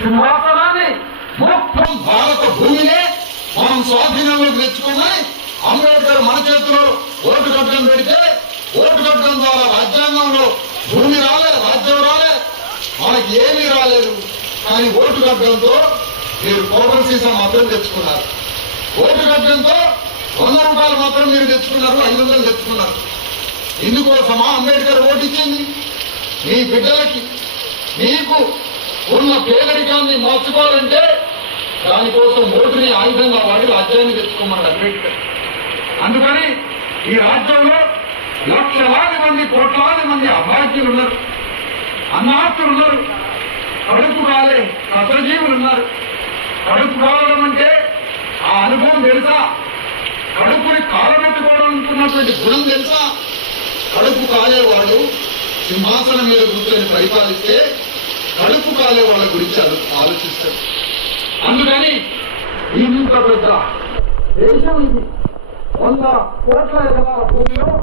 సింహాసనాన్ని మొత్తం భారత భూమిని మనం స్వాధీనంలోకి తెచ్చుకున్నాయి. అంబేద్కర్ మన చేతిలో ఓటు కట్టడం పెడితే ఓటు కట్టడం ద్వారా రాజ్యాంగంలో భూమి రాలేదు, రాజ్యం రాలేదు, మనకి ఏమీ రాలేదు. కానీ ఓటు కట్టడంతో మీరు పౌడర్ సీసా మాత్రం తెచ్చుకున్నారు. ఓటు కట్టడంతో 100 రూపాయలు మాత్రం మీరు తెచ్చుకున్నారు, 500 తెచ్చుకున్నారు. ఇందుకోసమా అంబేద్కర్ ఓటు ఇచ్చింది? మీ బిడ్డలకి మీకు ఉన్న పేదరికాన్ని మార్చుకోవాలంటే దానికోసం ఓటుని ఆయుధంగా వాడి రాజ్యాన్ని తెచ్చుకోమన్నాడు అంబేద్కర్. అందుకని ఈ రాజ్యంలో లక్షలాది మంది, కోట్లాది మంది అభాగ్యులు ఉన్నారు, అన్నార్థులు ఉన్నారు, కడుపు కాలే కష్టజీవులు ఉన్నారు. కడుపు కావడం అంటే ఆ అనుభవం తెలుసా? కడుపుని కాలబెట్టుకోవడం అనుకున్నటువంటి గుణం తెలుసా? కడుపు కాలేవాడు సింహాసనం మీద కూర్చొని పరిపాలిస్తే కడుపు కాలే వాళ్ళ గురించి ఆలోచిస్తారు. అందుకని ఇంత పెద్ద దేశం ఇది 100 కోట్ల ఎకరాల భూమిలో